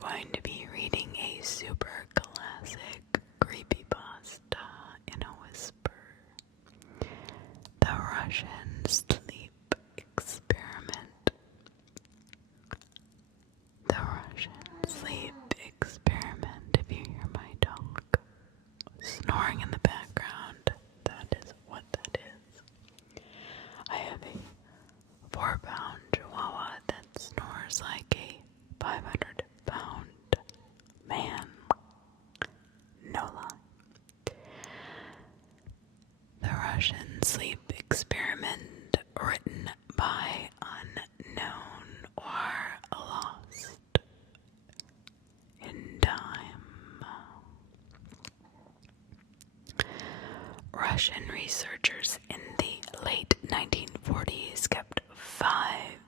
going to be reading a super classic creepypasta in a whisper. The Russian Sleep Experiment. The Russian Sleep Experiment. If you hear my dog snoring in the background, that is what that is. I have a 4-pound chihuahua that snores like a 500-pound man. No lie. The Russian Sleep Experiment, written by unknown or lost in time. Russian researchers in the late 1940s kept five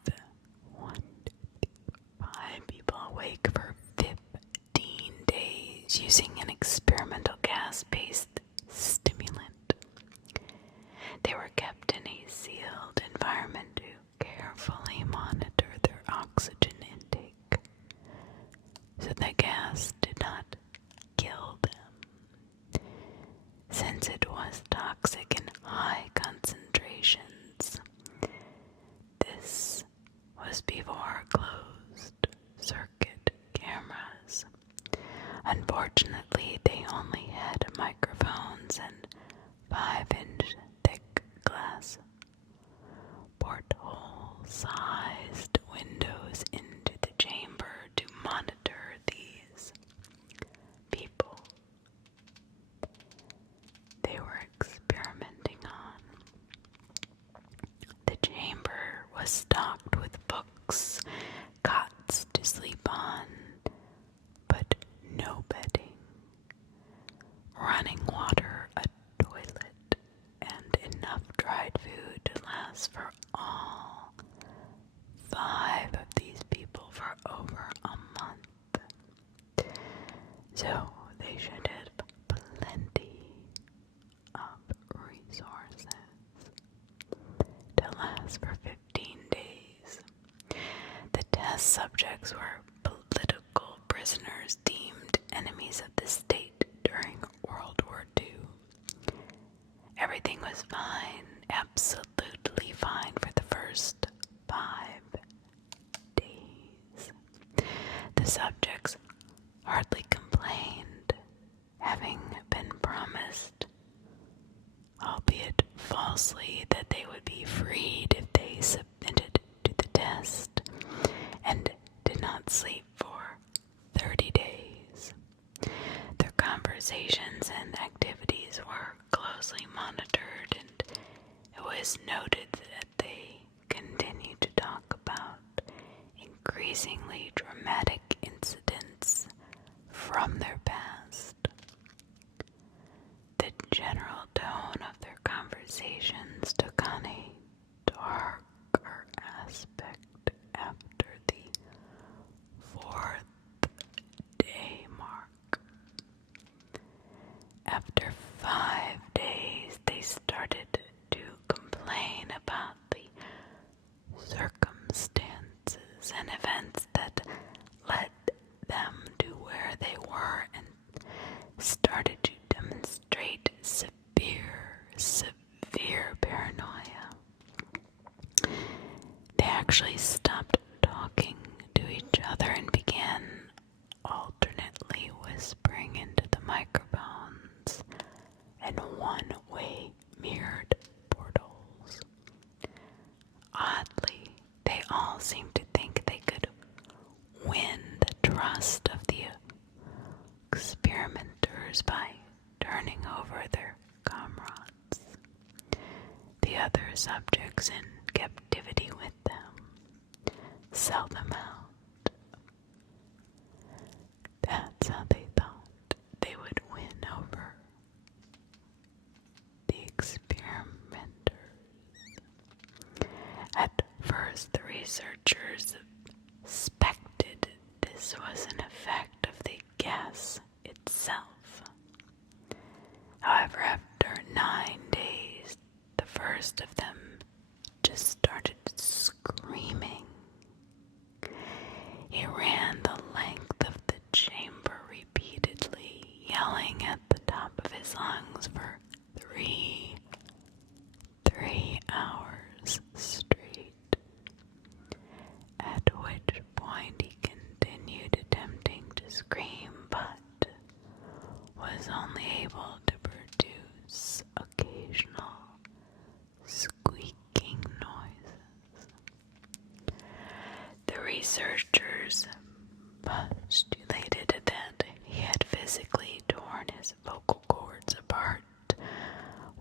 people awake for 15 days using an experimental gas-based stimulant. They were kept in a sealed environment to carefully monitor their oxygen intake so the gas did not kill them. Since it was toxic in high concentrations, this was before closed circuit cameras. Unfortunately, they only had microphones and 5-inch thick glass porthole-sized windows into the chamber to monitor these people they were experimenting on. The chamber was stocked with books, cots to sleep on, but no bedding, running water, a toilet, and enough dried food to last for all 5 of these people for over a month. So they should have plenty of resources to last for 15 days. The test subjects were political prisoners deemed enemies of the state during World War II. Everything was fine, absolutely fine for the first 5 days. The subjects hardly complained, having been promised, albeit falsely, that they would be freed if they submitted to the test and did not sleep for 30 days. Their conversations and activities were closely monitored, and it was noted that they continued to talk about increasingly dramatic incidents from their past. The general tone of their conversations took on a darker aspect after the 4th day mark. After 5 days, they started to complain about the circumstances and events that led them to where they were and started to demonstrate severe paranoia. They actually stopped talking to each other and began alternately whispering into the microphones and one-way mirrored portals. Oddly, they all seemed to think they could win the trust of the experimenters by turning over their comrades, the other subjects in captivity with them, sell them out. That's how they thought they would win over the experimenters. At first, the researchers suspected this was an effect of the gas itself. However, after 9 days, the first of them just started screaming songs for three hours straight, at which point he continued attempting to scream, but was only able to produce occasional squeaking noises. The researchers postulated that he had physically torn his vocal cords apart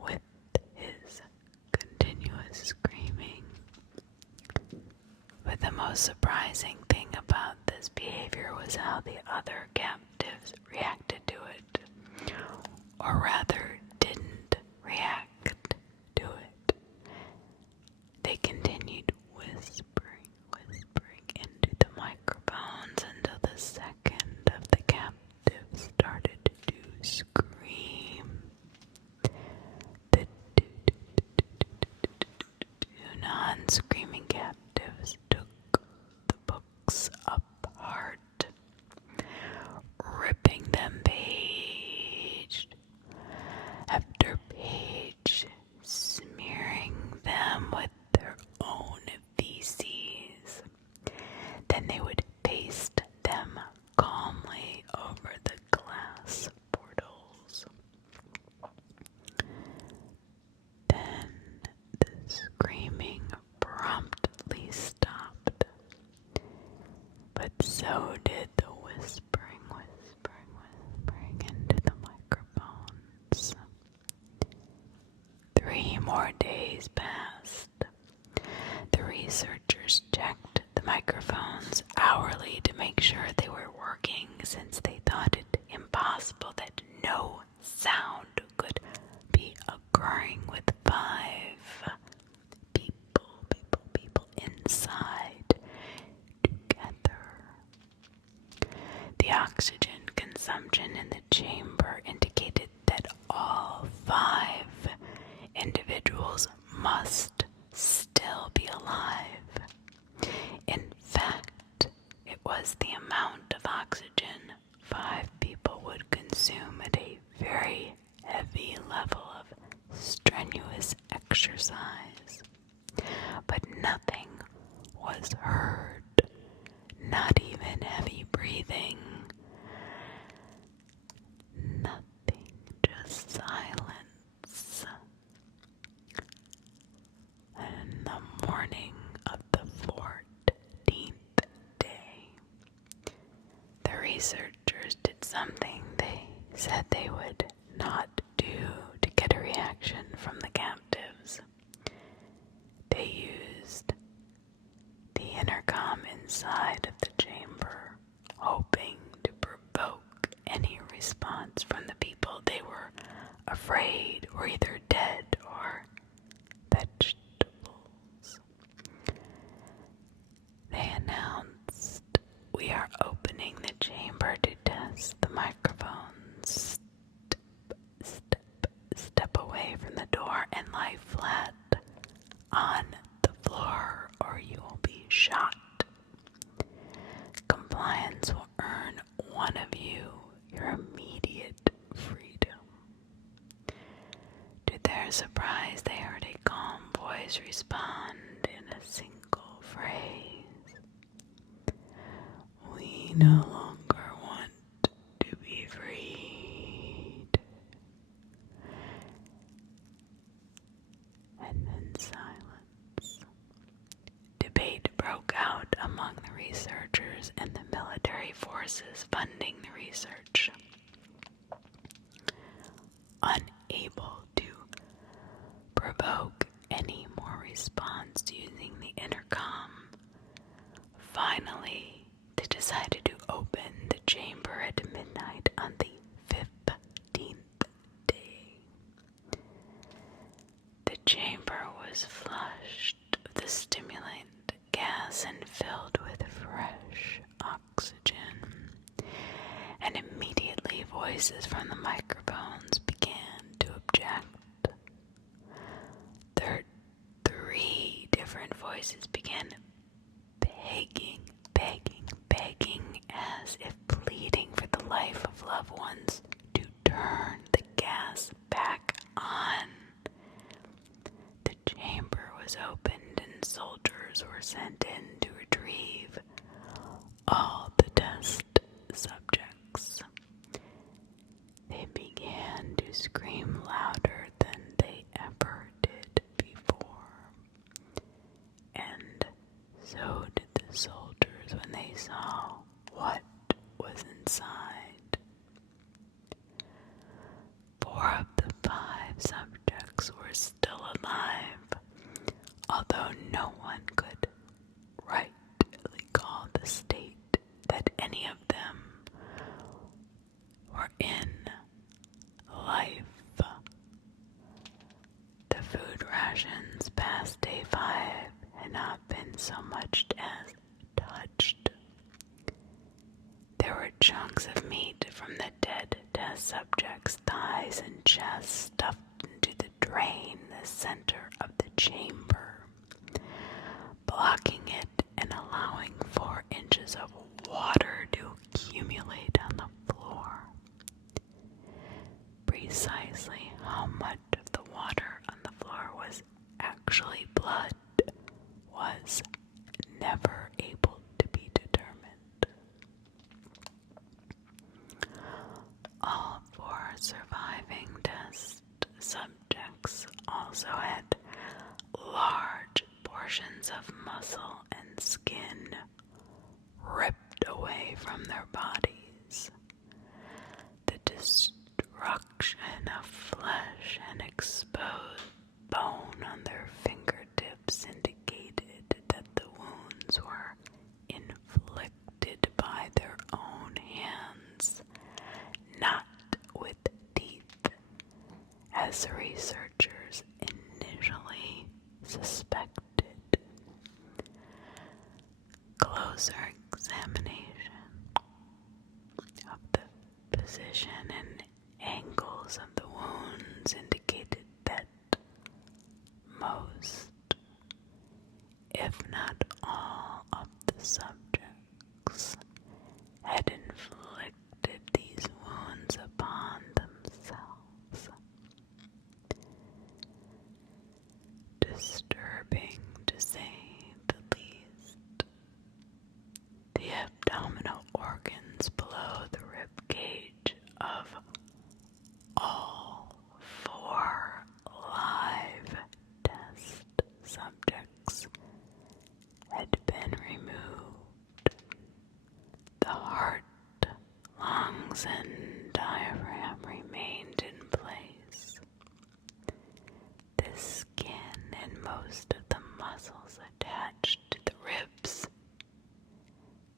with his continuous screaming. But the most surprising thing about this behavior was how the other captives reacted to it, or rather didn't react to it. They continued whispering into the microphones until the second of the captives started to scream. The two non-screaming captives took the books apart, ripping them page after page, smearing them with their own feces. Then they would paste them calmly over the glass portals. Then the screaming promptly stopped, but so did the whispering into the microphones. 3 more days passed. The researchers checked the microphones hourly to make sure they were working, since they thought it impossible that no sound could be occurring with 5 people inside together. The oxygen consumption in the chamber indicated that all 5 individuals must still be alive. In fact, it was the amount of oxygen 5 people would consume at a very heavy level of strenuous exercise. But nothing was heard, not even heavy breathing. Nothing, just silence. And in the morning of the 14th day, the researchers did something they said they would not do to get a reaction from the captives. They used the intercom inside of the chamber, hoping to provoke any response from the people they were afraid were either dead or vegetables. They announced, "We are opening the chamber to test the microphones. Step away from the door and lie flat on the floor, or you will be shot. Compliance will earn one of you your immediate freedom." To their surprise, they heard a calm voice respond in a single phrase: "We no longer want to be freed." And then silence. Debate broke out among the researchers and the military forces funding the research. Unable to provoke any more response using the intercom, finally they decided to open the chamber at midnight on the 15th day. The chamber was flushed with the stimulant gas and filled with fresh oxygen, and immediately voices from the microphones began to object. 3 different voices began begging, as if pleading for the life of loved ones, to turn the gas soldiers were sent in to retrieve all the test subjects. They began to scream louder than they ever did before, and so did the soldiers when they saw what was inside. 4 of the 5 subjects were still alive, although no one could rightly call the state that any of them were in life. The food rations past day 5 had not been so much as touched. There were chunks of meat from the dead test subjects' thighs and chests stuffed into the drain, the center of the chamber, blocking it and allowing 4 inches of water to accumulate on the floor. Precisely how much of the water on the floor was actually blood was never able to be determined. All 4 surviving test subjects also had large portions of muscle and skin ripped away from their bodies. The destruction of flesh and exposed bone on their fingertips indicated that the wounds were inflicted by their own hands, not with teeth, as the researchers initially suspected. Closer examination of the position and angles of the wounds indicated that most, if not all, of the subjects had inflicted these wounds upon themselves. Disturbing, to say the least. The abdominal organs below the rib cage of all 4 live test subjects had been removed. The heart, lungs, and diaphragm remained in place. The skin and most of the muscles attached to the ribs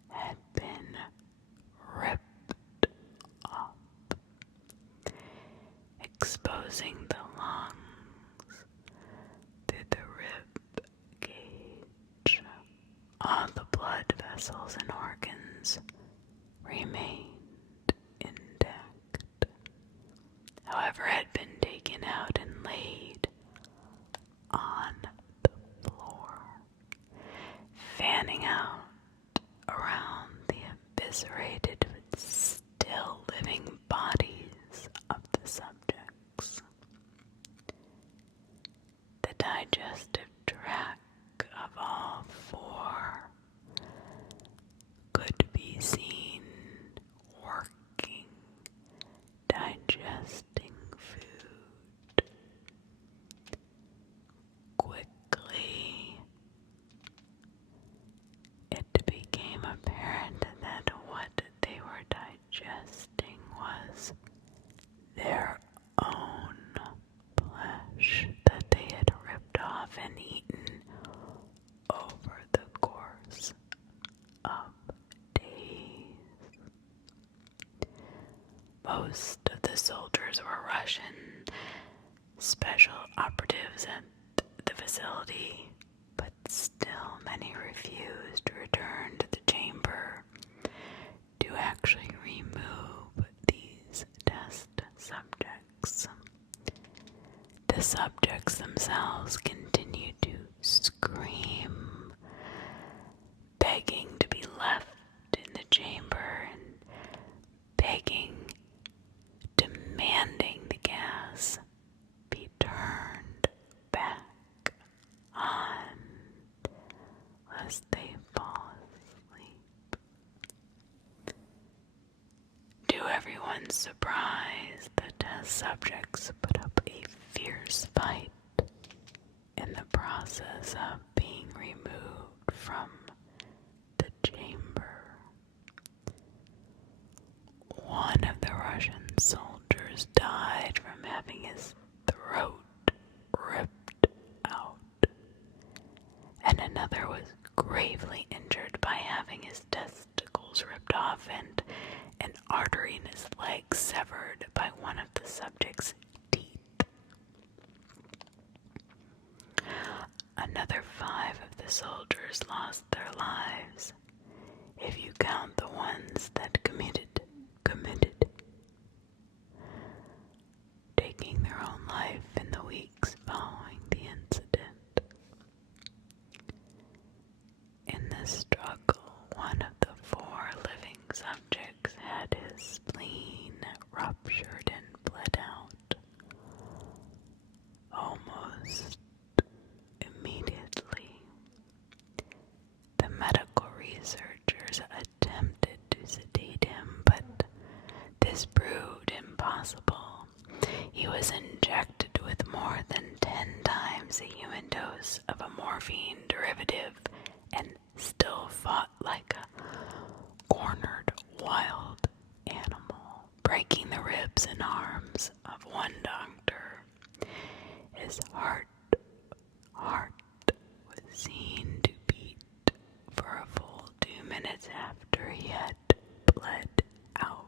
had been ripped off, exposing the lungs through the rib cage. All the blood vessels and organs remained intact, however, had been taken out and laid on the floor, fanning out around the eviscerated but still living bodies of the subjects. The digestive tract of all 4 could be seen working, digesting food. Quickly, it became apparent that what they were digesting was their own flesh that they had ripped off and eaten over the course of days. Most of the soldiers were Russian special operatives at the facility, but still many refused to return to the chamber to actually remove these test subjects. The subjects themselves continued to scream, begging to be left in the chamber and begging, demanding the gas be turned back on. everyone's surprise, the test subjects put up a fierce fight in the process of being removed from the chamber. One of the Russian soldiers died from having his throat ripped out, and another was gravely injured by having his testicles ripped off and an artery in his leg severed by one of the subject's teeth. Another 5 of the soldiers lost their lives, if you count the ones that committed, taking their own life in the weeks following the incident. In the struggle, one of the 4 living subjects had his spleen ruptured and bled out almost immediately. The medical researchers attempted to sedate him, but this proved impossible. He was injected with more than 10 times the human dose of a morphine derivative and still fought like a cornered wild animal, breaking the ribs and arms of one doctor. His heart was seen to beat for a full 2 minutes after he had bled out,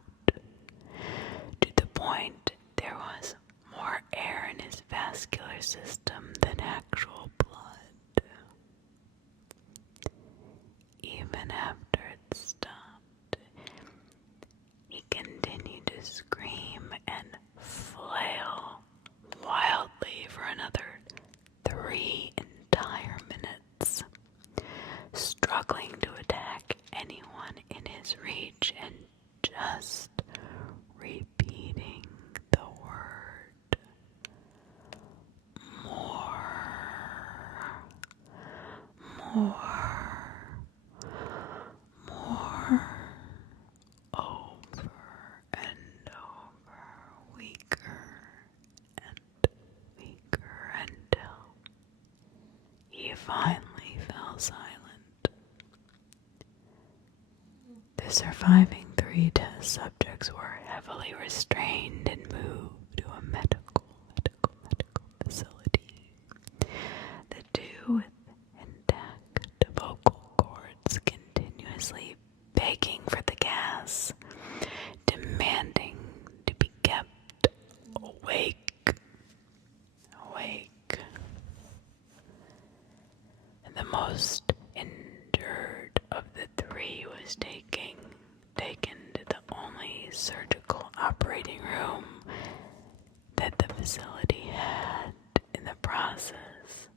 to the point there was more air in his vascular system than actual blood. Even after it stopped, he continued to scream and flail wildly for another 3 entire minutes, struggling to attack anyone in his reach and just repeating the word more, over and over, weaker and weaker, until he finally fell silent. The surviving 3 test subjects were heavily restrained and moved to a medical facility. The 2 with intact vocal cords continuously begging for the gas, demanding to be kept awake. And the most injured of the 3 was taken to the only surgical operating room that the facility had. In the process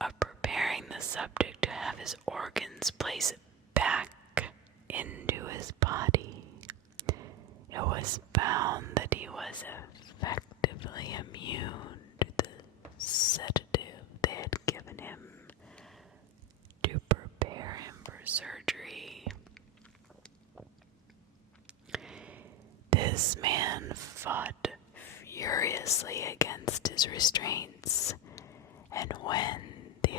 of preparing the subject to have his organs placed back into his body, it was found that he was effectively immune to the sedative they had given him to prepare him for surgery. This man fought furiously against his restraints, and when the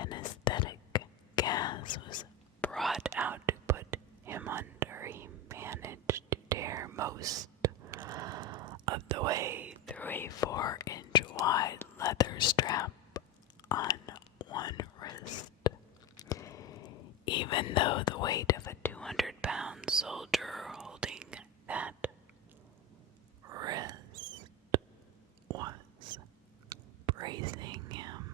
anesthetic gas was brought out to put him under, he managed to tear most of the way through a 4-inch wide leather strap on one wrist. Even though the weight of a 200-pound soldier holding that wrist was bracing him.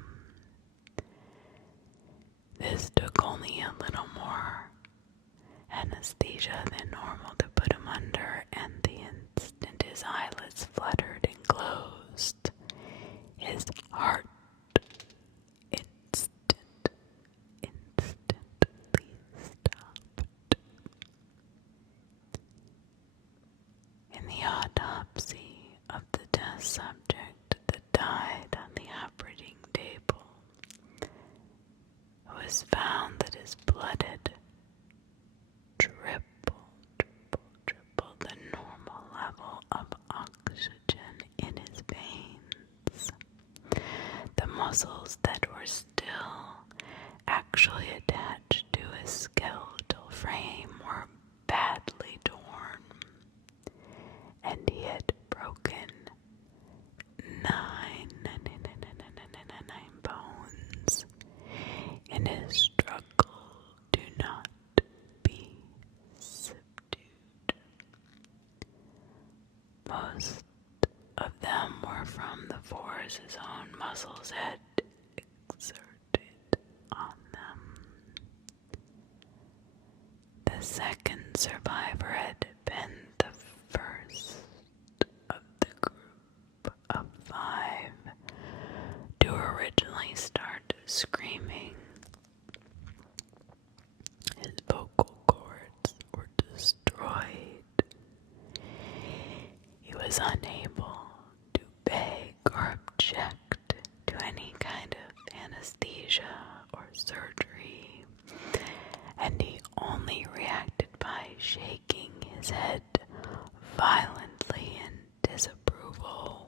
This took only a little more anesthesia than normal to put him under, and the instant his eyelids fluttered and closed, his heart instantly stopped. In the autopsy of the test subject that died on the operating table, it was found that his blood had tripled Most of them were from the force his own muscles had exerted on them. The second survivor had been the first of the group of 5 to originally start screaming. His vocal cords were destroyed. He was unable to beg or object to any kind of anesthesia or surgery, and he only reacted by shaking his head violently in disapproval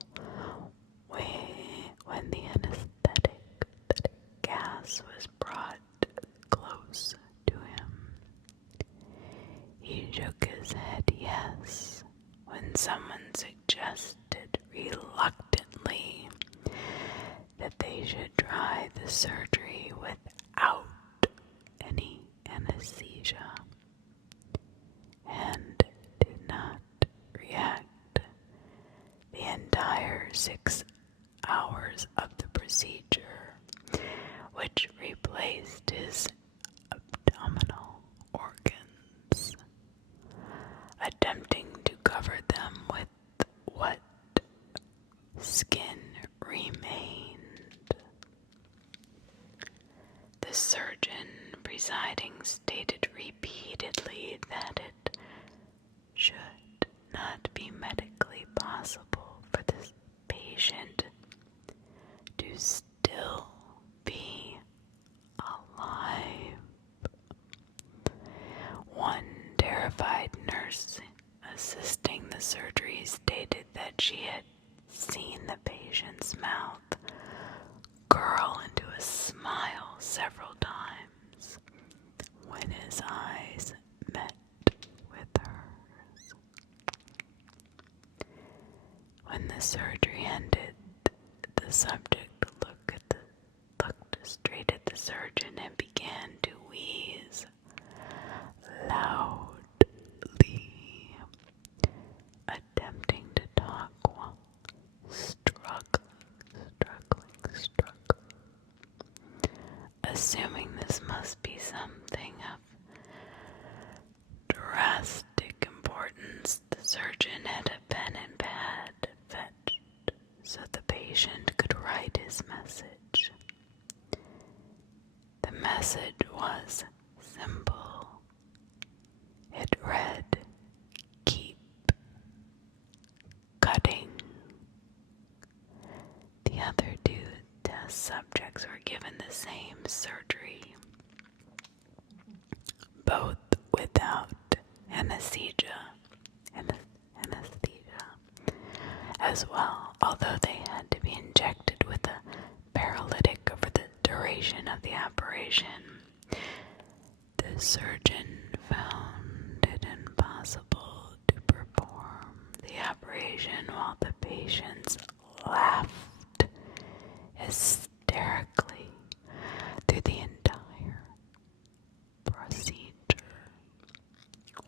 when the anesthetic gas was brought close to him. He shook his head yes when someone suggested reluctantly that they should try the surgery without any anesthesia, and did not react the entire 6 hours of the procedure, which replaced his abdominal organs, attempting to cover them with what skin remained. The surgeon presiding stated repeatedly that it should not be medically possible for this patient to still be alive. One terrified nurse assisting the surgery stated that she had seen the patient's mouth curl into a smile several times when his eyes met with hers. When the surgery ended, the subject looked straight at the surgeon and began to wheeze loudly, attempting to talk while struggling. Assuming this must be something of drastic importance, the surgeon had a pen and pad fetched so the patient could write his message. The message was simple. It read, "Keep cutting." The other 2 test subjects were given the same surgery, both without anesthesia as well, although they had to be injected with a paralytic for the duration of the operation. The surgeon found it impossible to perform the operation while the patients laughed hysterically through the entire procedure.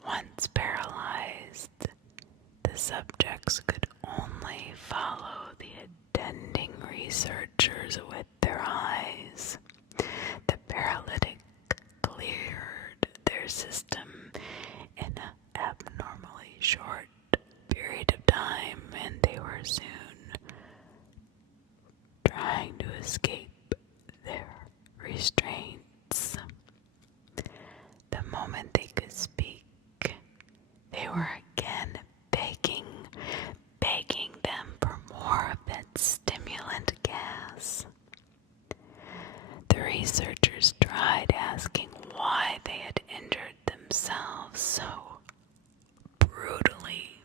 Once paralyzed, the subjects could only follow the attending researchers with their eyes. The paralytic cleared their system in an abnormally short period of time, and they were soon trying to escape their restraints. The moment they could speak, they were again begging them for more of that stimulant gas. The researchers tried asking why they had injured themselves so brutally,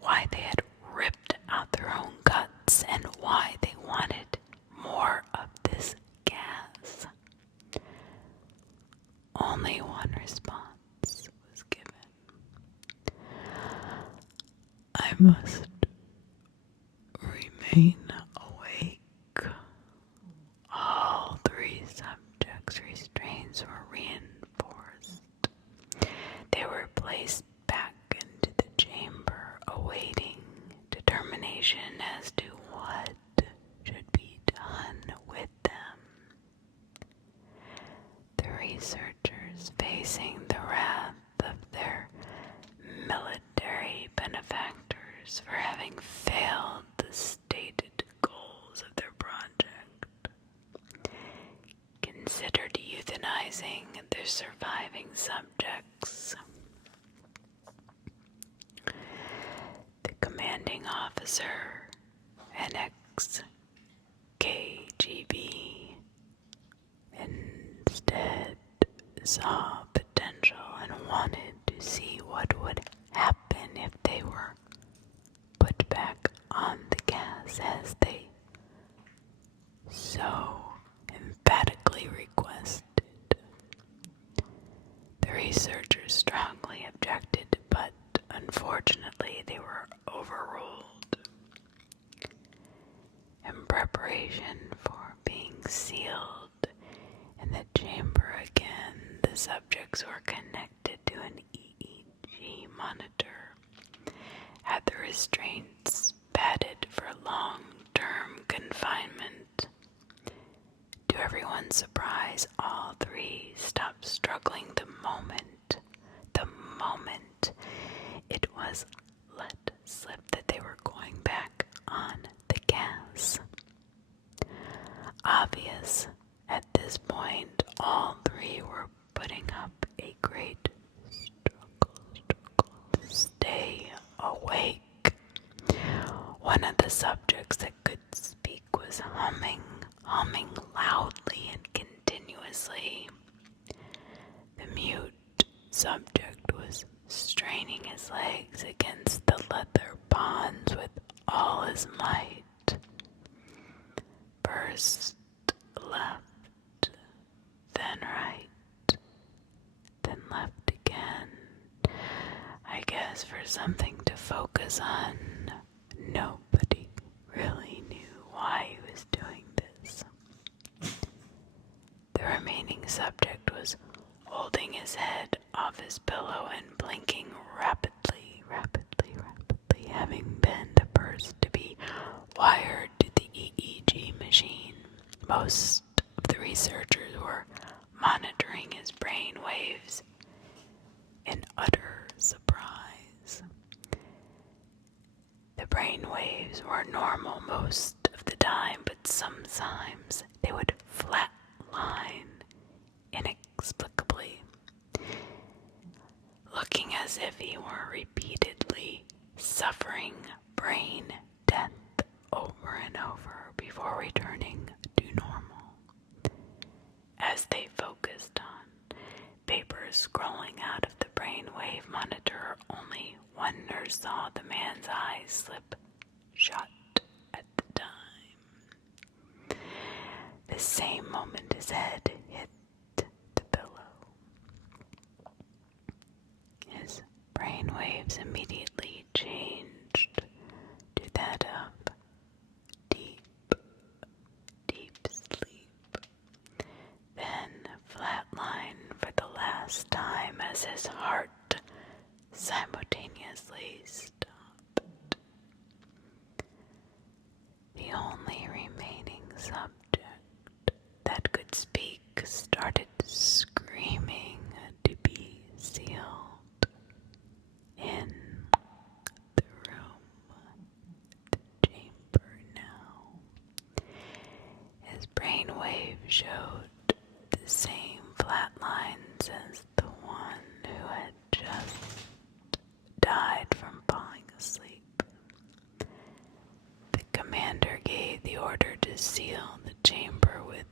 why they had ripped out their own guts, and why they wanted more of this gas. Only one response was given. "I must remain awake." All 3 subjects' restraints were reinforced. They were placed back into the chamber, awaiting researchers facing the wrath of their military benefactors for having failed the stated goals of their project, considered euthanizing their surviving subjects. The commanding officer, an ex-KGB, instead saw potential and wanted to see what would happen if they were put back on the gas as they so emphatically requested. The researchers strongly objected, but unfortunately they were overruled. In preparation for being sealed in the chamber again, the subjects were connected to an EEG monitor, had the restraints padded for long-term confinement. To everyone's surprise, all three stopped struggling the moment it was let slip that they were going back on the gas. Obvious at this point, all three were putting up a great struggle to stay awake. One of the subjects that could speak was humming loudly and continuously. The mute subject was straining his legs against the leather bonds with all his might. First left, then right, then left again. I guess for something to focus on. Nobody really knew why he was doing this. The remaining subject was holding his head off his pillow and blinking rapidly, having been the first to be wired to the EEG machine. Most of the researchers were monitoring his brain waves in utter surprise. The brain waves were normal most of the time, but sometimes they would flatline inexplicably, looking as if he were repeatedly suffering brain death over and over before returning to normal. As they focused on papers scrolling out of the brainwave monitor, only one nurse saw the man's eyes slip shut at the time. The same moment his head hit the pillow. His brainwaves immediately changed to that of deep sleep, then flatline for the last time as his heart simultaneously stopped. The only remaining subject that could speak started screaming to be sealed in the room, the chamber now. His brainwave showed the same flat lines as the one who had just died from falling asleep. The commander gave the order to seal the chamber with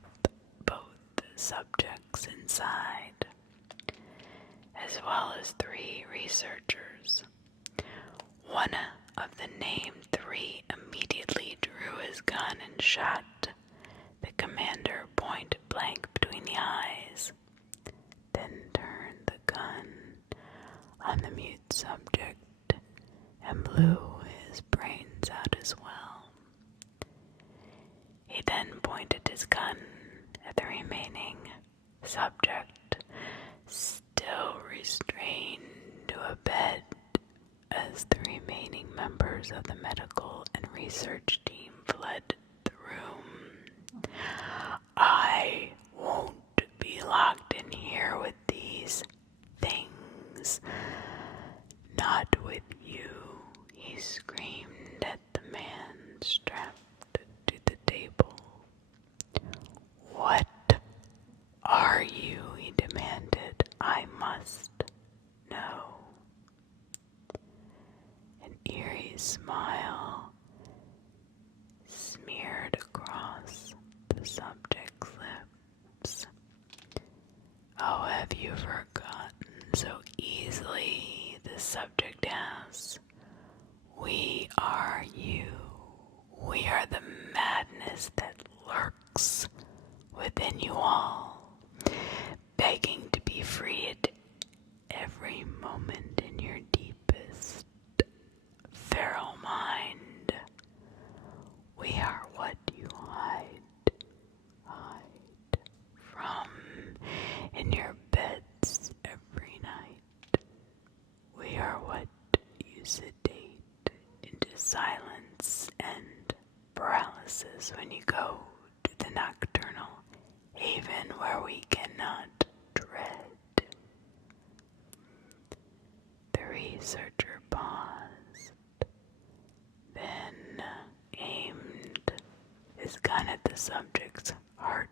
both subjects inside, as well as 3 researchers. One of the named 3 immediately drew his gun and shot the commander point blank between the eyes, then turned the gun on the mute subject and blew his brains out as well. He then pointed his gun at the remaining subject, still restrained to a bed, as the remaining members of the medical and research team fled the room. "I won't be locked in here smile smeared across the subject's lips. Oh, have you forgotten so easily? The subject asks. We are you. We are the madness that lurks within you all, begging to be free at every moment in your deepest, feral mind. We are what you hide from in your beds every night. We are what you sedate into silence and paralysis when you go to the nocturnal haven where we cannot tread. The researcher paused, then aimed his gun at the subject's heart